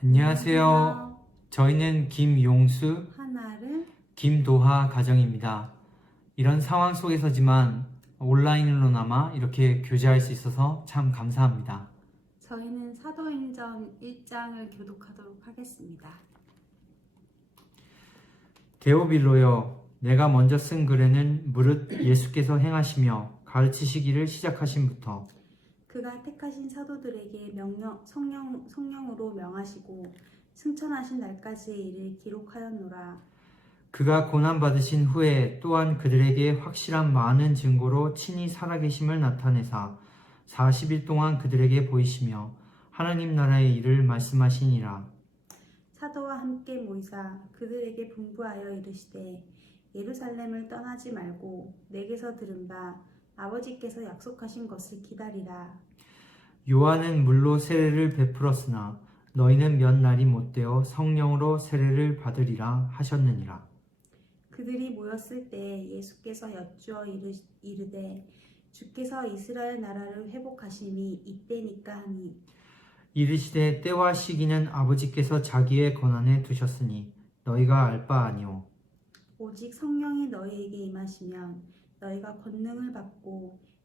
안녕하세요. 저희는 김용수, 하나를 김도하 가정입니다. 이런 상황 속에서지만 온라인으로나마 이렇게 교제할 수 있어서 참 감사합니다. 저희는 사도행전 1장을 교독하도록 하겠습니다. 데오빌로여, 내가 먼저 쓴 글에는 무릇 예수께서 행하시며 가르치시기를 시작하신부터 그가 택하신 사도들에게 명령, 성령, 성령으로 명하시고 승천하신 날까지의 일을 기록하였노라. 그가 고난받으신 후에 또한 그들에게 확실한 많은 증거로 친히 살아계심을 나타내사 40일 동안 그들에게 보이시며 하나님 나라의 일을 말씀하시니라. 사도와 함께 모이사 그들에게 분부하여 이르시되 예루살렘을 떠나지 말고 내게서 들은 바 아버지께서 약속하신 것을 기다리라. 요한은 물로 세례를 베풀었으나 너희는 몇 날이 못되어 성령으로 세례를 받으리라 하셨느니라. 그들이 모였을 때 예수께서 여쭈어 이르, 이르되 주께서 이스라엘 나라를 회복하심이 이때니까 하니 이르시되 때와 시기는 아버지께서 자기의 권한에 두셨으니 너희가 알 바 아니오. 오직 성령이 너희에게 임하시면 너희가 권능을 받고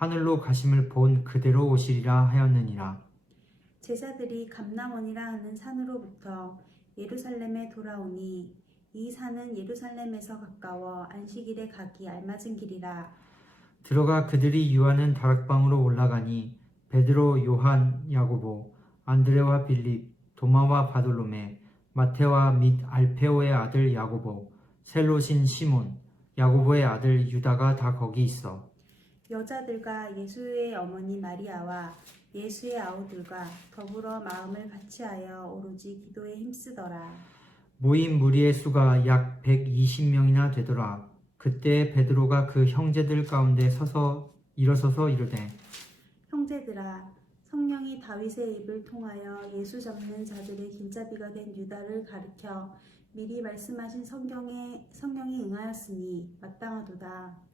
하늘로 가심을 본 그대로 오시리라 하였느니라. 제자들이 감남원이라 하는 산으로부터 예루살렘에 돌아오니 이 산은 예루살렘에서 가까워 안식일에 가기 알맞은 길이라. 들어가 그들이 유하는 다락방으로 올라가니 베드로 요한 야고보 안드레와 빌립 도마와 바돌로메 마테와 및 알페오의 아들 야고보 셀로신 시몬 야고보의 아들 유다가 다 거기 있어 여자들과 예수의 어머니 마리아와 예수의 아우들과 더불어 마음을 같이하여 오로지 기도에 힘쓰더라 모인 무리의 수가 약 120명이나 되더라. 그때 베드로가 그 형제들 가운데 서서 일어서서 이르되 형제들아 성령이 다윗의 입을 통하여 예수 잡는 자들의 길잡이가 된 유다를 가리켜 미리 말씀하신 성경에 성령이 응하였으니 마땅하도다.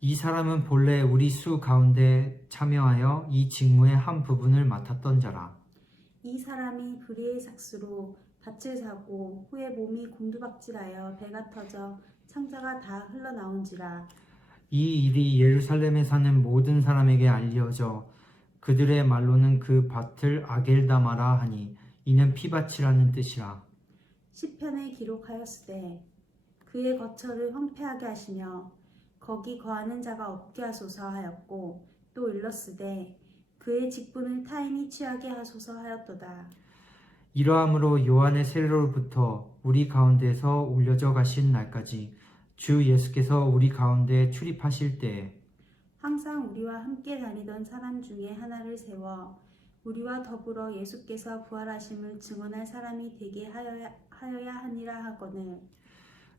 이 사람은 본래 우리 수 가운데 참여하여 이 직무의 한 부분을 맡았던 자라. 이 사람이 불의의 삭수로 밭을 사고 후에 몸이 곤두박질하여 배가 터져 창자가 다 흘러나온지라 이 일이 예루살렘에 사는 모든 사람에게 알려져 그들의 말로는 그 밭을 아겔다마라 하니 이는 피밭이라는 뜻이라. 시편에 기록하였으되 그의 거처를 황폐하게 하시며 거기 거하는 자가 없게 하소서 하였고 또 일렀으되 그의 직분을 타인이 취하게 하소서 하였도다. 이러함으로 요한의 세례로부터 우리 가운데서 올려져 가신 날까지 주 예수께서 우리 가운데 출입하실 때에 항상 우리와 함께 다니던 사람 중에 하나를 세워 우리와 더불어 예수께서 부활하심을 증언할 사람이 되게 하여야, 하여야 하니라 하거늘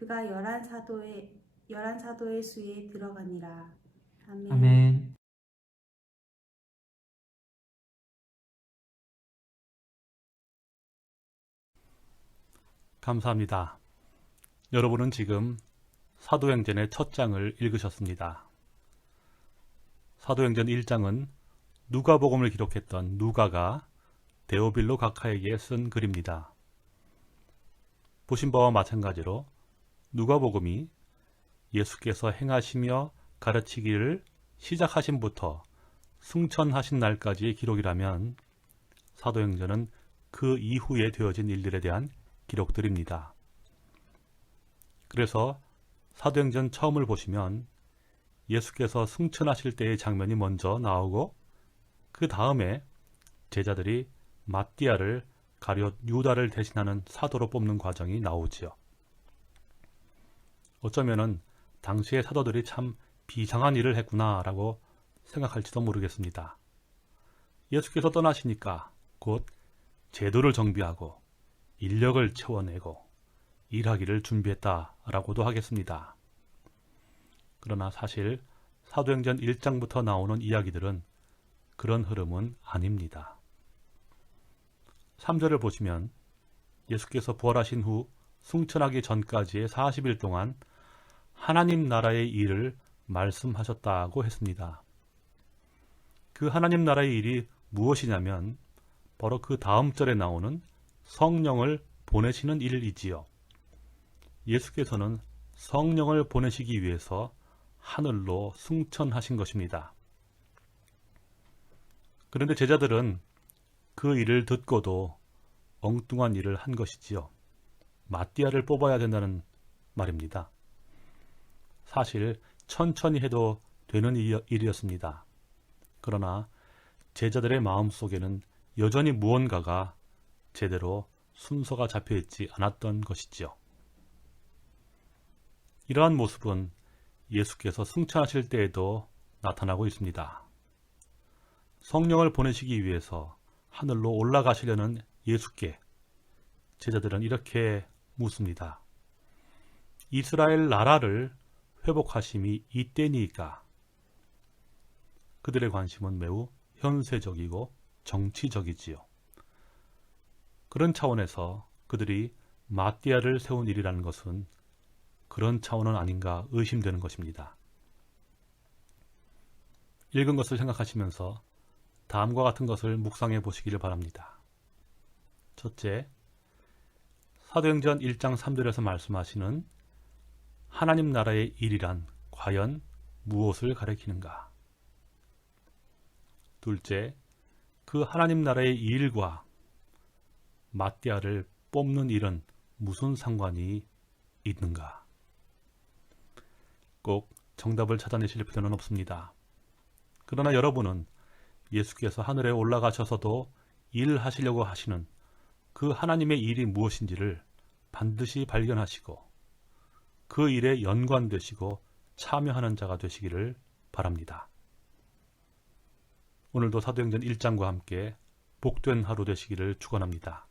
그가 열한 사도의 열한 사도의 수에 들어가니라. 아멘. 아멘. 감사합니다. 여러분은 지금 사도행전의 첫 장을 읽으셨습니다. 사도행전 1장은 누가복음을 기록했던 누가가 데오빌로 각하에게 쓴 글입니다. 보신 바와 마찬가지로 누가복음이 예수께서 행하시며 가르치기를 시작하신부터 승천하신 날까지의 기록이라면 사도행전은 그 이후에 되어진 일들에 대한 기록들입니다. 그래서 사도행전 처음을 보시면 예수께서 승천하실 때의 장면이 먼저 나오고 그 다음에 제자들이 마띠아를 가룟 유다를 대신하는 사도로 뽑는 과정이 나오지요. 어쩌면은 당시의 사도들이 참 비상한 일을 했구나라고 생각할지도 모르겠습니다. 예수께서 떠나시니까 곧 제도를 정비하고 인력을 채워내고 일하기를 준비했다라고도 하겠습니다. 그러나 사실 사도행전 1장부터 나오는 이야기들은 그런 흐름은 아닙니다. 3절을 보시면 예수께서 부활하신 후 승천하기 전까지의 40일 동안 하나님 나라의 일을 말씀하셨다고 했습니다. 그 하나님 나라의 일이 무엇이냐면 바로 그 다음 절에 나오는 성령을 보내시는 일이지요. 예수께서는 성령을 보내시기 위해서 하늘로 승천하신 것입니다. 그런데 제자들은 그 일을 듣고도 엉뚱한 일을 한 것이지요. 마띠아를 뽑아야 된다는 말입니다. 사실 천천히 해도 되는 일이었습니다. 그러나 제자들의 마음 속에는 여전히 무언가가 제대로 순서가 잡혀 있지 않았던 것이지요. 이러한 모습은 예수께서 승천하실 때에도 나타나고 있습니다. 성령을 보내시기 위해서 하늘로 올라가시려는 예수께 제자들은 이렇게 묻습니다. 이스라엘 나라를 회복하심이 이때니까 그들의 관심은 매우 현세적이고 정치적이지요. 그런 차원에서 그들이 마띠아를 세운 일이라는 것은 그런 차원은 아닌가 의심되는 것입니다. 읽은 것을 생각하시면서 다음과 같은 것을 묵상해 보시기를 바랍니다. 첫째, 사도행전 1장 3절에서 말씀하시는 하나님 나라의 일이란 과연 무엇을 가리키는가? 둘째, 그 하나님 나라의 일과 마띠아를 뽑는 일은 무슨 상관이 있는가? 꼭 정답을 찾아내실 필요는 없습니다. 그러나 여러분은 예수께서 하늘에 올라가셔서도 일하시려고 하시는 그 하나님의 일이 무엇인지를 반드시 발견하시고 그 일에 연관되시고 참여하는 자가 되시기를 바랍니다. 오늘도 사도행전 1장과 함께 복된 하루 되시기를 축원합니다.